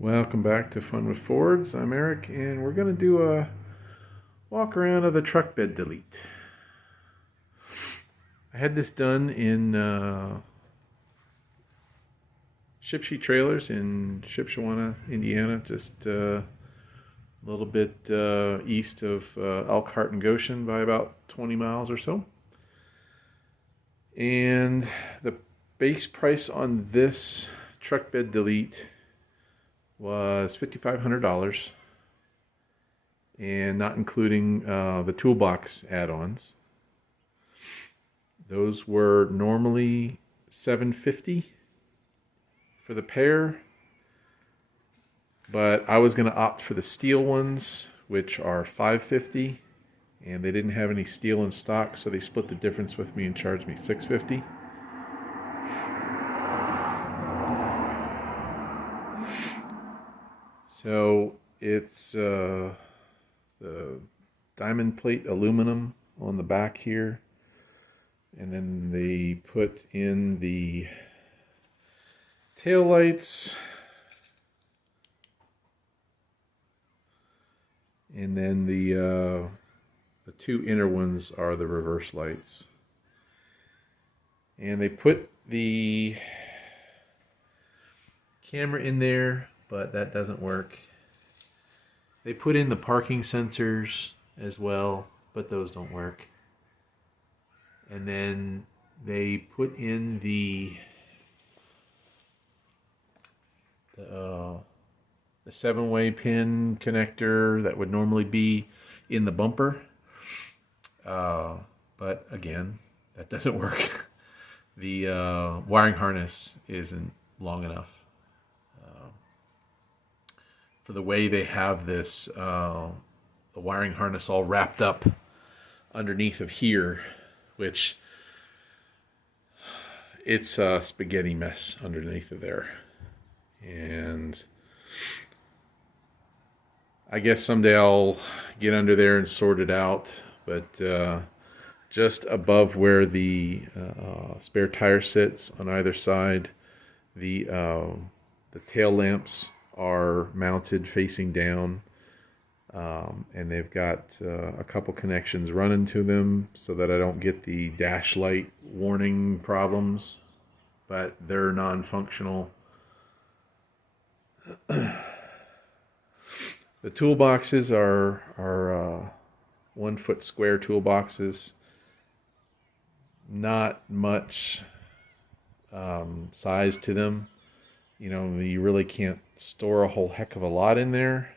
Welcome back to Fun with Fords. I'm Eric, and we're going to do a walk around of the truck bed delete. I had this done in Shipshe Trailers in Shipshewana, Indiana, just a little bit east of Elkhart and Goshen by about 20 miles or so. And the base price on this truck bed delete was $5,500, and not including the toolbox add-ons. Those were normally $750 for the pair, but I was going to opt for the steel ones, which are $550, and they didn't have any steel in stock, so they split the difference with me and charged me $650. So it's the diamond plate aluminum on the back here, and then they put in the tail lights, and then the two inner ones are the reverse lights. And they put the camera in there, but that doesn't work. They put in the parking sensors as well, but those don't work. And then they put in the 7-way pin connector that would normally be in the bumper. But again, that doesn't work. The wiring harness isn't long enough. For the way they have this, the wiring harness all wrapped up underneath of here, which it's a spaghetti mess underneath of there. And I guess someday I'll get under there and sort it out, but just above where the spare tire sits on either side, the tail lamps are mounted facing down, and they've got a couple connections running to them so that I don't get the dash light warning problems, but they're non-functional. The toolboxes are 1 foot square toolboxes, not much size to them. You know, you really can't store a whole heck of a lot in there.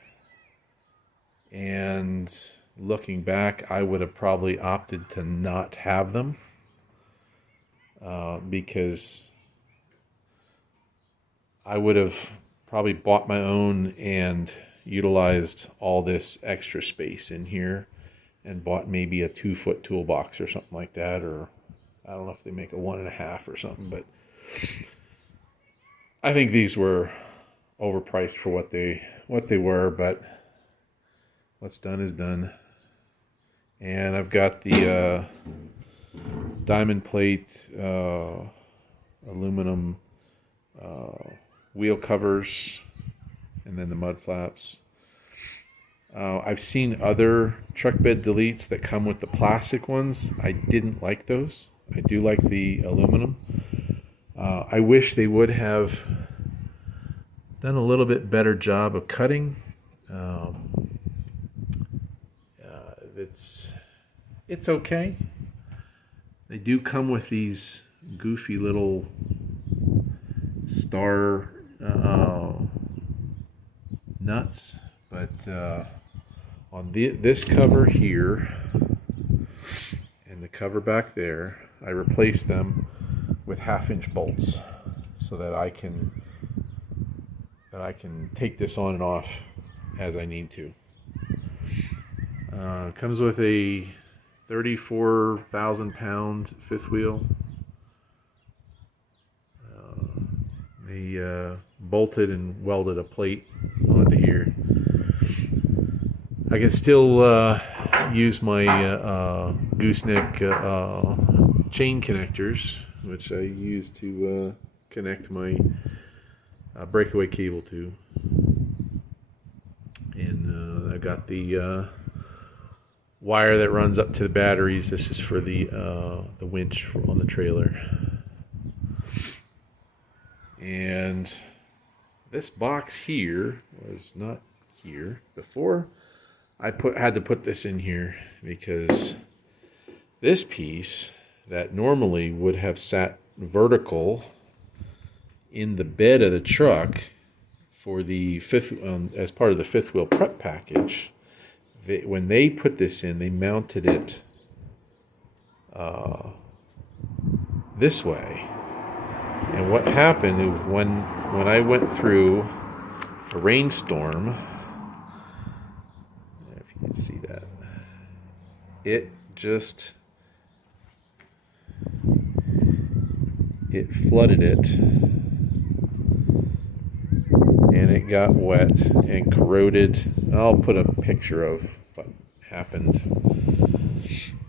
And looking back, I would have probably opted to not have them because I would have probably bought my own and utilized all this extra space in here and bought maybe a 2 foot toolbox or something like that, or I don't know if they make a 1.5 or something, but I think these were overpriced for what they were, but what's done is done. And I've got the diamond plate aluminum wheel covers, and then the mud flaps. I've seen other truck bed deletes that come with the plastic ones. I didn't like those. I do like the aluminum. I wish they would have done a little bit better job of cutting. It's okay. They do come with these goofy little star nuts, but on this cover here and the cover back there, I replaced them with 1/2-inch bolts so that I can take this on and off as I need to. It comes with a 34,000 pound fifth wheel. They bolted and welded a plate onto here. I can still use my gooseneck chain connectors, which I use to connect my breakaway cable to. got the wire that runs up to the batteries. This is for the winch on the trailer. And this box here was not here before. I had to put this in here because this piece that normally would have sat vertical in the bed of the truck for the as part of the fifth wheel prep package, when they put this in, they mounted it this way. And what happened is when I went through a rainstorm, if you can see that, it flooded it, and it got wet and corroded. I'll put a picture of what happened,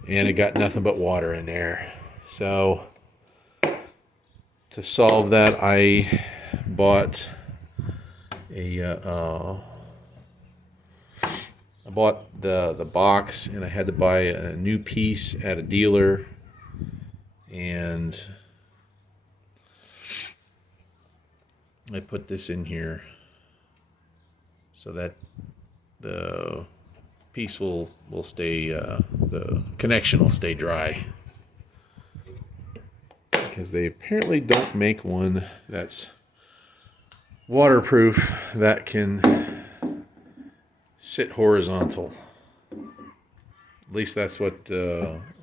and it got nothing but water in there. So to solve that, I bought the box, and I had to buy a new piece at a dealer, and I put this in here so that the piece will stay, the connection will stay dry, because they apparently don't make one that's waterproof that can sit horizontal. At least that's what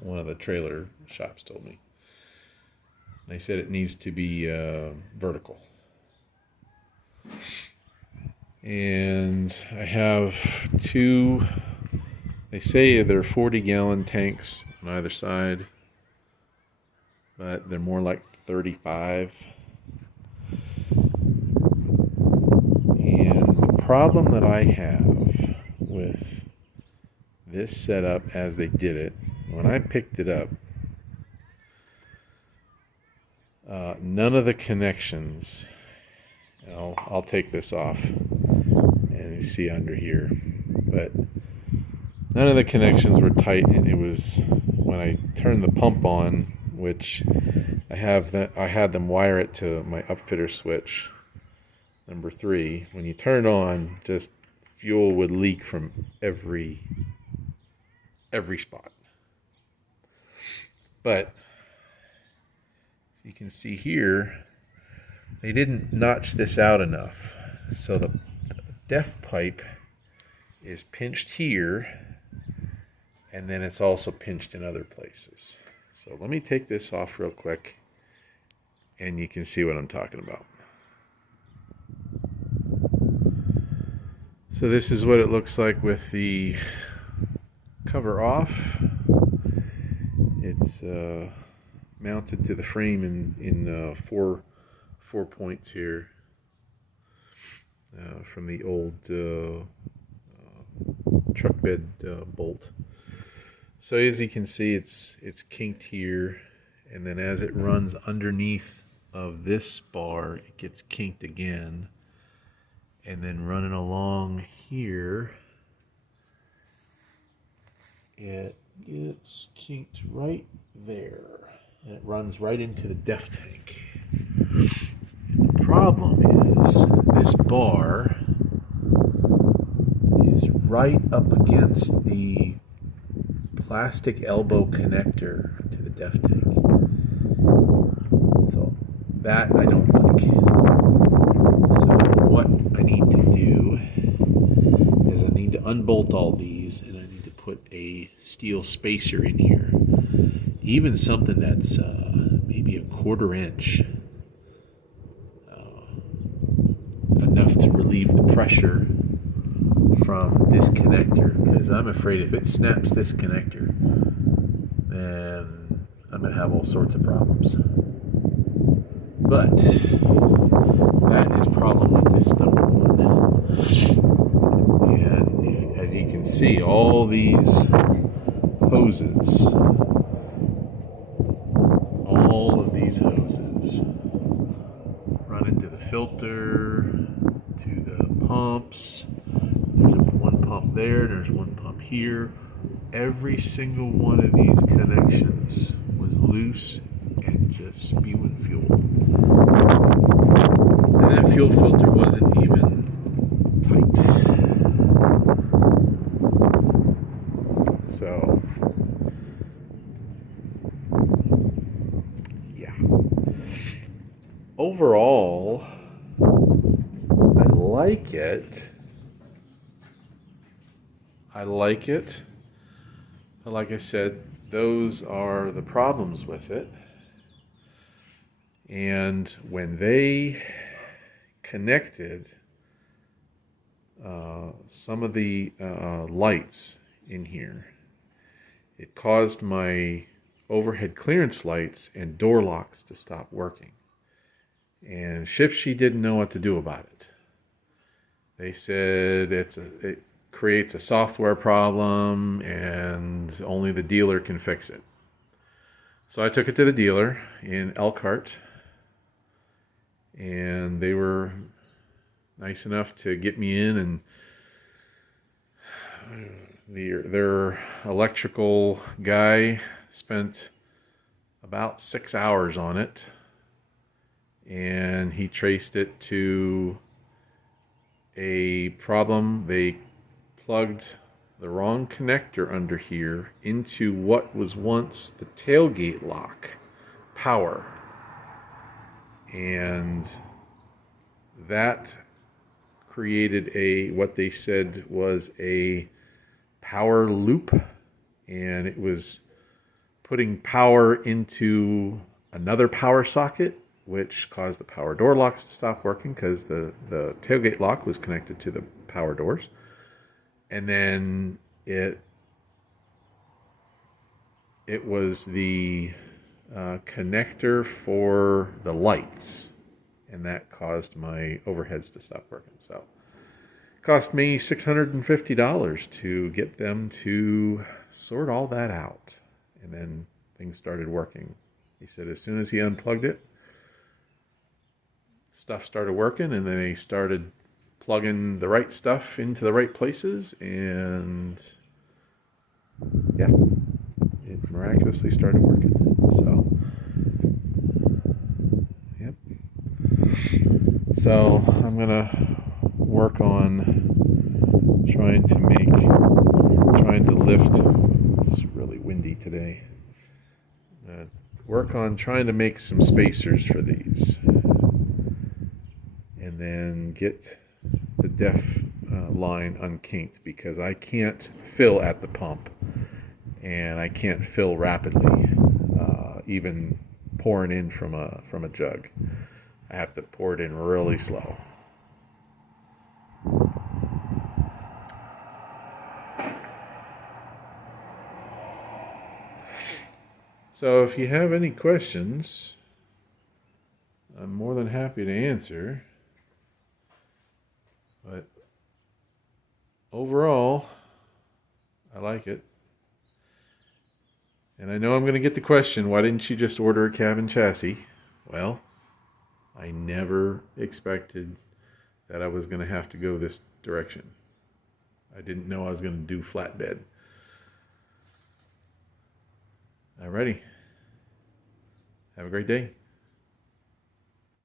one of the trailer shops told me. They said it needs to be vertical. And I have two, they say they're 40-gallon tanks on either side, but they're more like 35. And the problem that I have with this setup as they did it, when I picked it up, none of the connections, I'll take this off and you see under here, but none of the connections were tight, and it was when I turned the pump on, which I had them wire it to my upfitter switch number 3. When you turn it on, just fuel would leak from every spot. But as you can see here, they didn't notch this out enough. So the def pipe is pinched here, and then it's also pinched in other places. So let me take this off real quick, and you can see what I'm talking about. So this is what it looks like with the cover off. It's mounted to the frame in four points here from the old truck bed bolt. So as you can see, it's kinked here, and then as it runs underneath of this bar, it gets kinked again, and then running along here, it gets kinked right there, and it runs right into the def tank. The problem is this bar is right up against the plastic elbow connector to the def tank. So that I don't like. So what I need to do is I need to unbolt all these, and I need to put a steel spacer in here. Even something that's maybe a 1/4 inch. Enough to relieve the pressure from this connector, because I'm afraid if it snaps this connector, then I'm going to have all sorts of problems. But that is problem with this number 1. And as you can see, all these hoses, all of these hoses run into the filter, to the pumps. There's one pump there, and there's one pump here. Every single one of these connections was loose and just spewing fuel. And that fuel filter wasn't even tight. So, yeah. Overall, I like it. But like I said, those are the problems with it. And when they connected some of the lights in here, it caused my overhead clearance lights and door locks to stop working. And Shipshe didn't know what to do about it. They said it creates a software problem and only the dealer can fix it. So I took it to the dealer in Elkhart, and they were nice enough to get me in, and their electrical guy spent about 6 hours on it, and he traced it to a problem. They plugged the wrong connector under here into what was once the tailgate lock power, and that created what they said was a power loop, and it was putting power into another power socket, which caused the power door locks to stop working because the tailgate lock was connected to the power doors. And then it was the connector for the lights, and that caused my overheads to stop working. So it cost me $650 to get them to sort all that out, and then things started working. He said as soon as he unplugged it, stuff started working, and then they started plugging the right stuff into the right places, and yeah, it miraculously started working. So, yep. So I'm gonna work on trying to lift. It's really windy today. Work on trying to make some spacers for these, and then get the def line unkinked, because I can't fill at the pump, and I can't fill rapidly, even pouring in from a jug. I have to pour it in really slow. So if you have any questions, I'm more than happy to answer. But overall, I like it. And I know I'm going to get the question, why didn't you just order a cabin chassis? Well, I never expected that I was going to have to go this direction. I didn't know I was going to do flatbed. Alrighty. Have a great day.